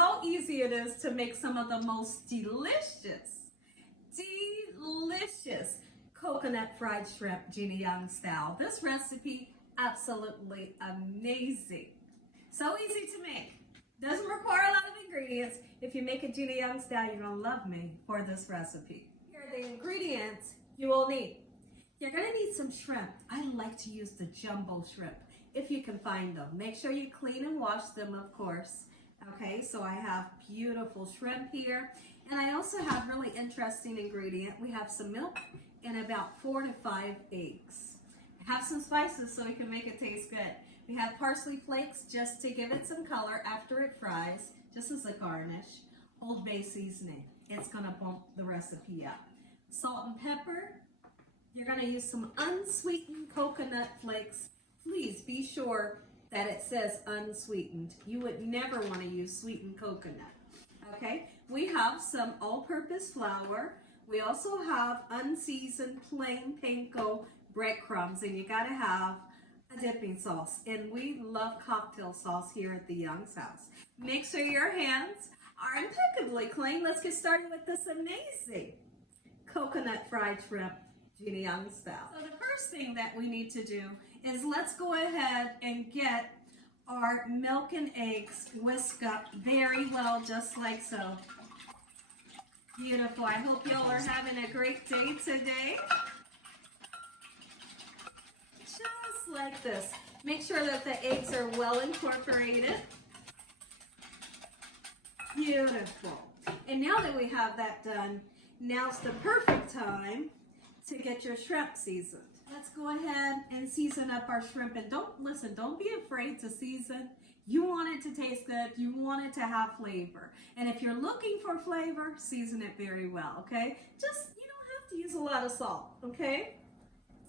how easy it is to make some of the most delicious coconut fried shrimp, Gina Young style. This recipe, absolutely amazing. So easy to make. Doesn't require a lot of ingredients. If you make it Gina Young style, you're gonna love me for this recipe. Here are the ingredients you will need. You're gonna need some shrimp. I like to use the jumbo shrimp if you can find them. Make sure you clean and wash them, of course. Okay, so I have beautiful shrimp here. And I also have really interesting ingredient. We have some milk and about 4 to 5 eggs. I have some spices so we can make it taste good. We have parsley flakes just to give it some color after it fries, just as a garnish. Old Bay seasoning. It's gonna bump the recipe up. Salt and pepper. You're gonna use some unsweetened coconut flakes. Please be sure that it says unsweetened. You would never wanna use sweetened coconut. Okay, we have some all-purpose flour. We also have unseasoned plain panko breadcrumbs, and you gotta have a dipping sauce. And we love cocktail sauce here at the Young's house. Make sure your hands are impeccably clean. Let's get started with this amazing coconut fried shrimp, Gina Young style. So the first thing that we need to do is let's go ahead and get our milk and eggs whisked up very well, just like so. Beautiful. I hope y'all are having a great day today. Just like this. Make sure that the eggs are well incorporated. Beautiful. And now that we have that done, now's the perfect time to get your shrimp seasoned. Let's go ahead and season up our shrimp. And don't be afraid to season. You want it to taste good. You want it to have flavor. And if you're looking for flavor, season it very well, okay? Just, you don't have to use a lot of salt, okay?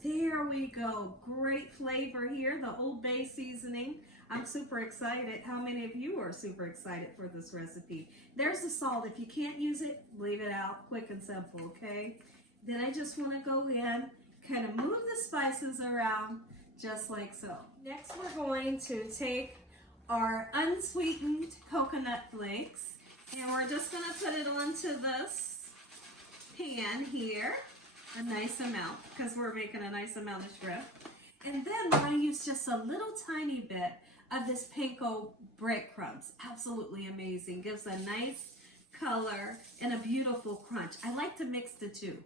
There we go. Great flavor here, the Old Bay seasoning. I'm super excited. How many of you are super excited for this recipe? There's the salt. If you can't use it, leave it out. Quick and simple, okay? Then I just want to go in, kind of move the spices around just like so. Next, we're going to take our unsweetened coconut flakes, and we're just going to put it onto this pan here, a nice amount, because we're making a nice amount of shrimp. And then we're going to use just a little tiny bit of this panko breadcrumbs. Absolutely amazing. Gives a nice color and a beautiful crunch. I like to mix the two.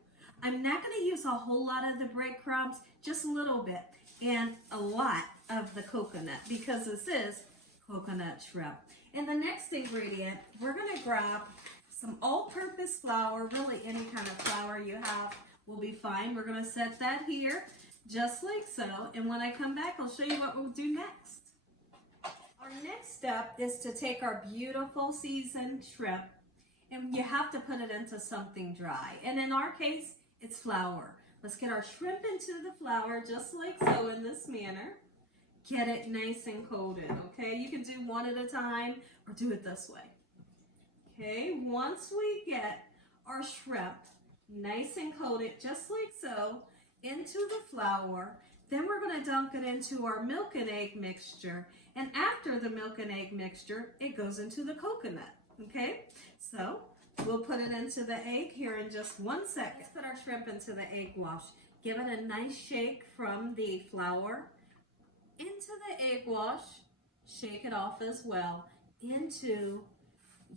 I'm not going to use a whole lot of the breadcrumbs, just a little bit, and a lot of the coconut, because this is coconut shrimp. And the next ingredient, we're going to grab some all-purpose flour. Really, any kind of flour you have will be fine. We're going to set that here, just like so. And when I come back, I'll show you what we'll do next. Our next step is to take our beautiful seasoned shrimp, and you have to put it into something dry. And in our case, it's flour. Let's get our shrimp into the flour, just like so, in this manner. Get it nice and coated, okay? You can do one at a time or do it this way. Okay, once we get our shrimp nice and coated, just like so, into the flour, then we're going to dunk it into our milk and egg mixture. And after the milk and egg mixture, it goes into the coconut, okay? So we'll put it into the egg here in just 1 second. Let's put our shrimp into the egg wash. Give it a nice shake from the flour into the egg wash. Shake it off as well into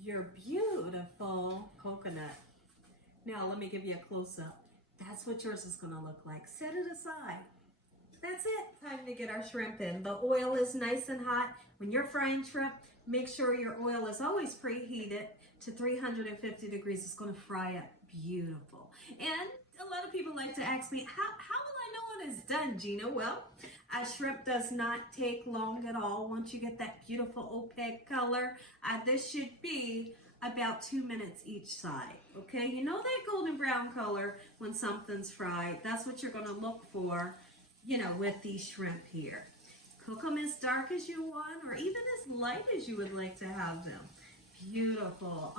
your beautiful coconut. Now let me give you a close-up. That's what yours is going to look like. Set it aside. That's it. Time to get our shrimp in. The oil is nice and hot. When you're frying shrimp, make sure your oil is always preheated to 350 degrees. It's going to fry up beautiful. And a lot of people like to ask me, how will I know when it's done, Gina? Well, a shrimp does not take long at all. Once you get that beautiful opaque color, this should be about 2 minutes each side, okay? You know that golden brown color when something's fried. That's what you're going to look for, you know, with these shrimp here. Cook them as dark as you want, or even as light as you would like to have them. Beautiful.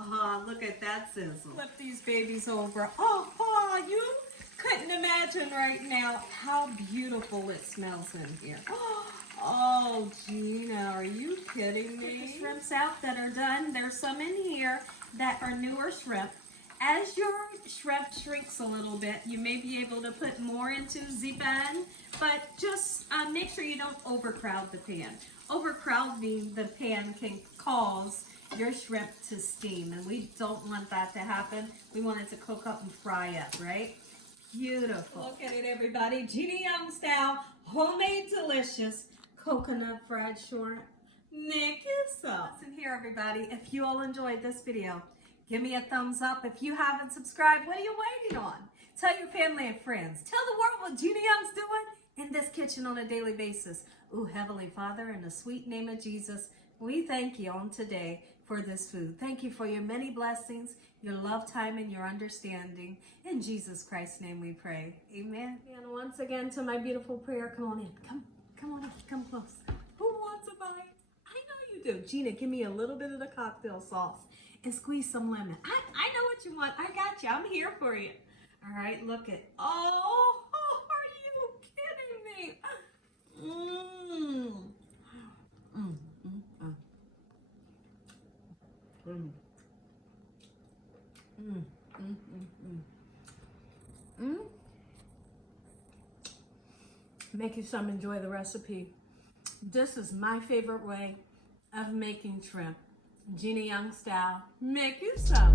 Look at that sizzle. Flip these babies over. You couldn't imagine right now how beautiful it smells in here. Oh, Gina, are you kidding me? Get the shrimps out that are done. There's some in here that are newer shrimp. As your shrimp shrinks a little bit, you may be able to put more into the pan, but just make sure you don't overcrowd the pan. Overcrowding the pan can cause your shrimp to steam, and we don't want that to happen. We want it to cook up and fry up, right? Beautiful. Look at it, everybody. Gina Young Style, homemade, delicious coconut fried shrimp. Make it so. Listen here, everybody. If you all enjoyed this video, give me a thumbs up. If you haven't subscribed, what are you waiting on? Tell your family and friends. Tell the world what Gina Young's doing in this kitchen on a daily basis. Ooh, Heavenly Father, in the sweet name of Jesus, we thank you on today for this food. Thank you for your many blessings, your love, time, and your understanding. In Jesus Christ's name we pray. Amen. And once again to my beautiful prayer, come on in. Come on in. Come close. Who wants a bite? I know you do. Gina, give me a little bit of the cocktail sauce and squeeze some lemon. I know what you want. I got you. I'm here for you. All right, look at. Oh, are you kidding me? Mmm. Mmm. Mmm. Mmm. Mmm. Mmm. Mmm. Mmm. Make you some. Enjoy the recipe. This is my favorite way of making shrimp. Gina Young Style. Make you some.